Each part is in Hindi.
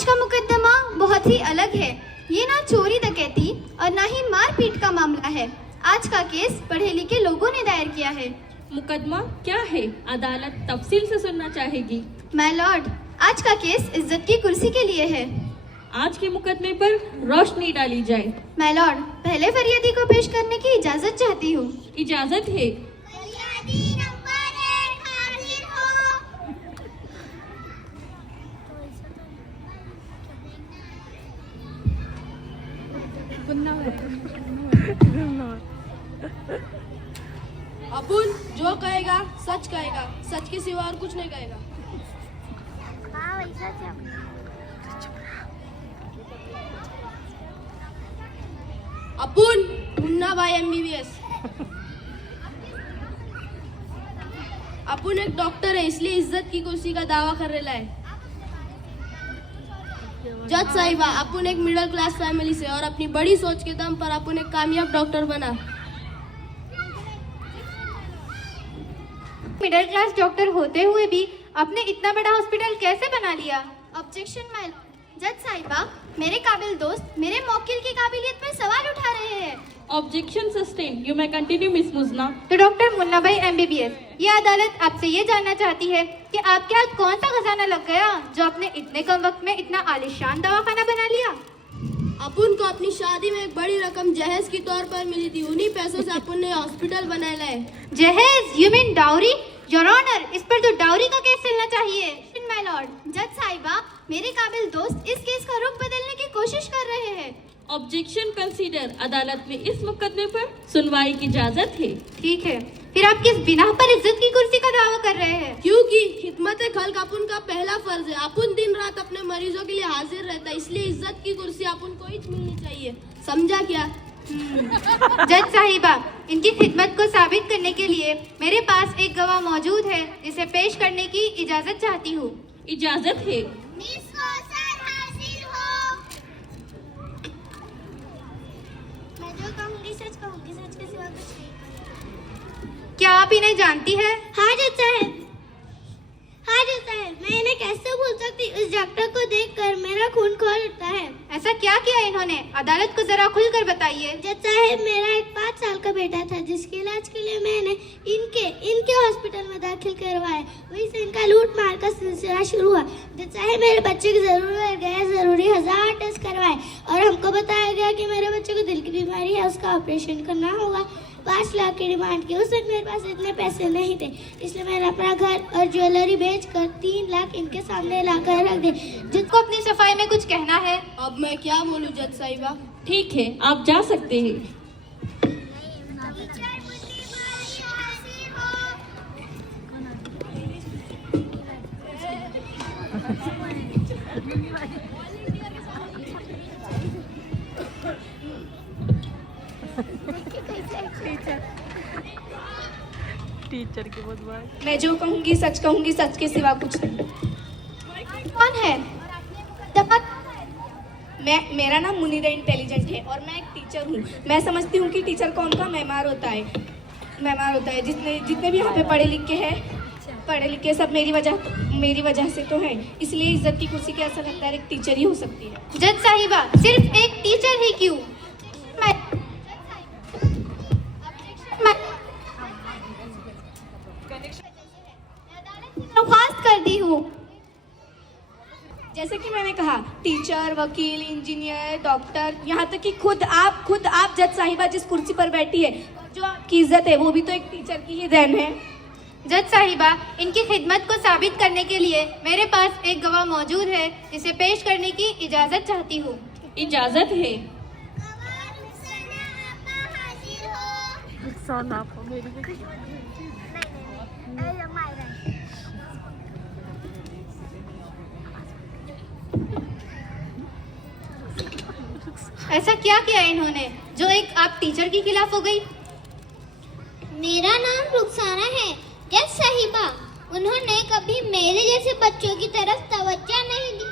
आज का मुकदमा बहुत ही अलग है। ये ना चोरी डकैती और ना ही मारपीट का मामला है। आज का केस पढ़े लिखे लोगों ने दायर किया है। मुकदमा क्या है? अदालत तफसील से सुनना चाहेगी। माय लॉर्ड, आज का केस इज्जत की कुर्सी के लिए है। आज के मुकदमे पर रोशनी डाली जाए। माय लॉर्ड, पहले फरियादी को पेश करने की इजाजत चाहती हूँ। इजाजत है। अपुन जो कहेगा सच कहेगा, सच के सिवा और कुछ नहीं कहेगा। अपुन मुन्ना भाई MBBS। अपुन एक डॉक्टर है, इसलिए इज्जत की कुर्सी का दावा कर रहा है। जज साहिबा, अपुन एक मिडिल क्लास फैमिली से और अपनी बड़ी सोच के दम पर अपुन एक कामयाब डॉक्टर बना। मिडिल क्लास डॉक्टर होते हुए भी आपने इतना बड़ा हॉस्पिटल कैसे बना लिया? Objection my Lord. जज साहिबा, मेरे काबिल दोस्त मेरे मौकिल की काबिलियत में सवाल उठा रहे हैं। Objection sustain. You may continue miss Mujna. तो डॉक्टर मुन्ना भाई MBBS, ये अदालत आपसे ये जानना चाहती है कि आपके हाथ कौन सा खजाना लग गया जो आपने इतने कम वक्त में इतना आलीशान दवाखाना बना लिया? अपुन को अपनी शादी में एक बड़ी रकम जहेज के तौर पर मिली थी। उन्हीं पैसों से अपुन ने हॉस्पिटल बनाया है। जहेज? You mean dowry? Your honour, इस पर तो डाउरी का केस चलना चाहिए। माय लॉर्ड, जज साहिबा, मेरे काबिल दोस्त इस केस का रुख बदलने की कोशिश कर रहे हैं। Objection consider. अदालत में इस मुकदमे पर सुनवाई की इजाजत है। ठीक है, फिर आप किस बिना पर इज्जत की कुर्सी का दावा कर रहे हैं? क्योंकि खिदमत खल्क अपुन का पहला फर्ज है। अपुन दिन रात अपने मरीजों के लिए हाजिर रहता है, इसलिए इज्जत की कुर्सी अपुन को ही मिलनी चाहिए। समझा क्या? जज साहिबा, इनकी खिदमत को साबित करने के लिए मेरे पास एक गवाह मौजूद है, जिसे पेश करने की इजाजत चाहती हूँ। इजाजत है। मैं जो कहूँगी सच कहूँगी, सच के सिवा कुछ नहीं। क्या आप इन्हें जानती है? हाँ जज साहब, हाँ जज साहब, मैं इन्हें कैसे भूल सकती? इस डॉक्टर को देखकर मेरा खून खौल उठता है। ऐसा क्या किया इन्होंने? अदालत को जरा खुलकर बताइए। जज साहब, मेरा एक 5 साल का बेटा था, जिसके इलाज के लिए मैंने इनके हॉस्पिटल में दाखिल करवाया। वहीं से इनका लूट मार का सिलसिला शुरू हुआ। जज साहब, मेरे बच्चे की जरूरी 1000 टेस्ट करवाए और हमको बताया गया कि मेरे बच्चे को दिल की बीमारी है, उसका ऑपरेशन करना होगा। 5 लाख की डिमांड की। उस वक्त मेरे पास इतने पैसे नहीं थे, इसलिए मैंने अपना घर और ज्वेलरी बेचकर 3 लाख इनके सामने लाकर रख दिए। जिसको अपनी सफाई में कुछ कहना है? अब मैं क्या बोलूं जज साहिबा? ठीक है, आप जा सकते हैं। टीचर की बहुत बात। मैं जो कहूँगी सच के सिवा कुछ नहीं। कौन है? मेरा नाम मुनीरा इंटेलिजेंट है और मैं एक टीचर हूँ। मैं समझती हूँ कि टीचर कौन का मेहमान होता है। जितने भी यहाँ पे पढ़े लिखे सब मेरी वजह से तो हैं। इसलिए इज्जत की कुर्सी की ऐसा लगता है एक टीचर ही हो सकती है। जज साहिबा, सिर्फ एक टीचर ही क्यों? दरख्वास्त कर दी हूँ। जैसे कि मैंने कहा, टीचर, वकील, इंजीनियर, डॉक्टर, यहाँ तक कि खुद आप जज साहिबा जिस कुर्सी पर बैठी है, जो आपकी इज्जत है, वो भी तो एक टीचर की ही देन है। जज साहिबा, इनकी खिदमत को साबित करने के लिए मेरे पास एक गवाह मौजूद है, जिसे पेश करने की इजाजत चाहती हूँ। इजाजत है। ऐसा क्या किया इन्होंने जो एक आप टीचर के खिलाफ हो गई? मेरा नाम रुखसाना है। जज साहिबा, उन्होंने कभी मेरे जैसे बच्चों की तरफ तवज्जो नहीं दी,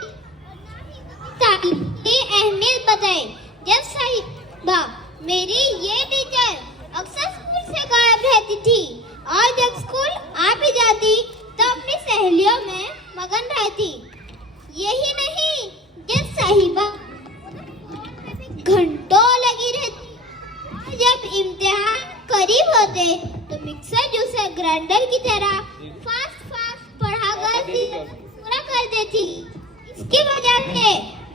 तालीम की अहमियत बताई। जज साहिबा, मेरी ये टीचर अक्सर स्कूल से गायब रहती थी और जब स्कूल आ भी जाती तो अपनी सहेलियों में मगन रहती। यही नहीं, जज साहिबा घंटों लगी रहती। जब इम्तिहान करीब होते तो मिक्सर जूसर ग्राइंडर की तरह फास्ट पढ़ाकर पूरा कर देती। इसकी वजह से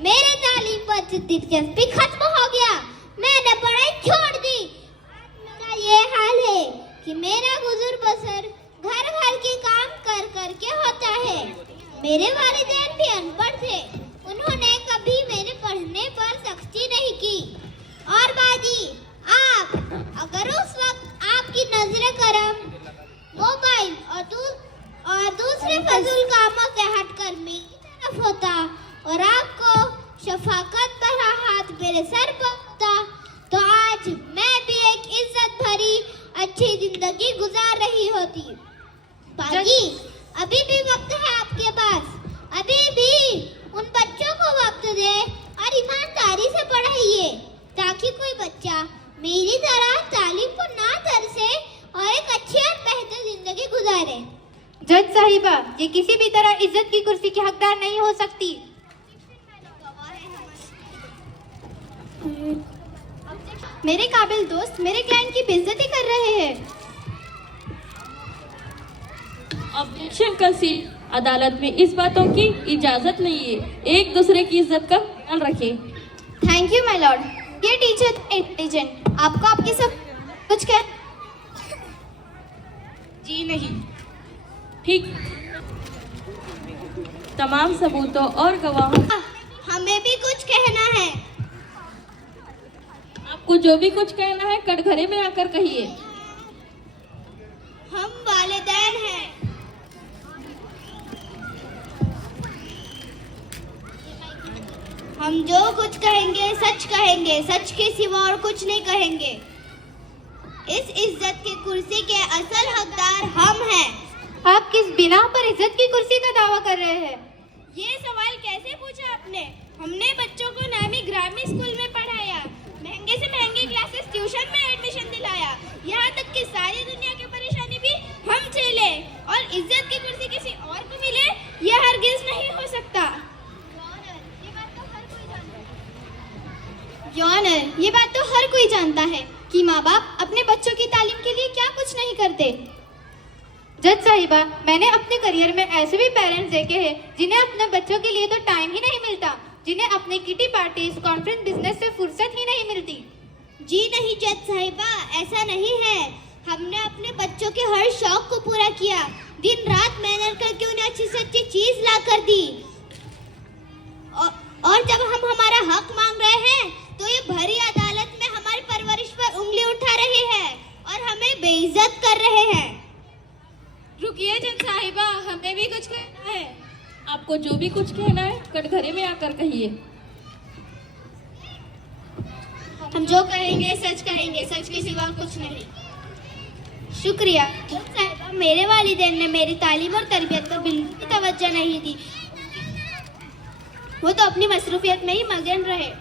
मेरे तालीम पर दिलचस्पी खत्म हो गया। मैंने पढ़ाई छोड़ दी। मेरा ये हाल है कि मेरा गुजर बसर घर के काम कर के होता है। मेरे वालिदैन भी अनपढ़ थे। उन्होंने कभी मेरे पढ़ने पर सख्ती नहीं की। और बाजी, आप अगर उस वक्त आपकी नजर करम मोबाइल और दूसरे फजूल कामों से हटकर मेरी तरफ होता और आपको शफाकत भरा हाथ मेरे सर पर होता, तो आज मैं भी एक इज्जत भरी अच्छी जिंदगी गुजार रही होती। बाजी, अभी भी वक्त है आपके पास। अभी भी उन बच्चों को वक्त दे और ईमानदारी से पढ़ाइए, ताकि कोई बच्चा मेरी तरह तालीम को ना तरसे और एक अच्छी और बेहतर जिंदगी गुजारे। जज साहिबा, ये किसी भी तरह इज्जत की कुर्सी की हकदार नहीं हो सकती। मेरे काबिल दोस्त मेरे क्लाइंट की बेइज्जती कर रहे हैं। Objection consider. अदालत में इस बातों की इजाजत नहीं है। एक दूसरे की इज्जत का ख्याल रखें। Thank you my Lord. ये टीचर इंटेलिजेंट, आपको आपकी सब कुछ कह। जी नहीं। ठीक। तमाम सबूतों और गवाहों। हमें भी कुछ कहना है। आपको जो भी कुछ कहना है कटघरे में आकर कहिए। हम वालिदैन हैं। हम जो कुछ कहेंगे, सच के सिवा और कुछ नहीं कहेंगे। इस इज्जत की कुर्सी के असल हकदार हम हैं। आप किस बिना पर इज्जत की कुर्सी का दावा कर रहे हैं? ये सवाल कैसे पूछा आपने? हमने बच्चों को नामी ग्रामीण स्कूल में पढ़ाया, महंगे से महंगी क्लासेस ट्यूशन में एडमिशन दिलाया, यहाँ तक कि सारी दुनिया की परेशानी भी हम झेले, और इज्जत की कुर्सी किसी और को मिले, यह हरगिज नहीं हो सकता। ऑनर, ये बात तो हर कोई जानता है कि माँ बाप अपने बच्चों की तालीम के लिए क्या कुछ नहीं करते। जज साहिबा, मैंने अपने करियर में ऐसे भी पेरेंट्स देखे हैं जिन्हें अपने बच्चों के लिए तो टाइम ही नहीं मिलता, जिन्हें अपने किटी पार्टीज, कॉन्फ्रेंस, बिजनेस से फुर्सत ही नहीं मिलती। जी नहीं जज साहिबा, ऐसा नहीं है। हमने अपने बच्चों के हर शौक को पूरा किया, दिन रात मेहनत करके उन्हें अच्छी से अच्छी चीज ला कर दी। और जब हम हमारा हक मांग रहे हैं तो ये भरी अदालत में हमारी परवरिश पर उंगली उठा रहे हैं और हमें बेइज्जत कर रहे हैं। रुकिए जज साहिबा, हमें भी कुछ कहना है। आपको जो भी कुछ कहना है कटघरे में आकर कहिए। हम जो कहेंगे, सच के सिवा कुछ नहीं। शुक्रिया जज साहिबा, मेरे वालिदैन ने मेरी तालीम और तरबियत पर बिल्कुल तवज्जो नहीं दी। वो तो अपनी मसरूफियत में ही मगन रहे।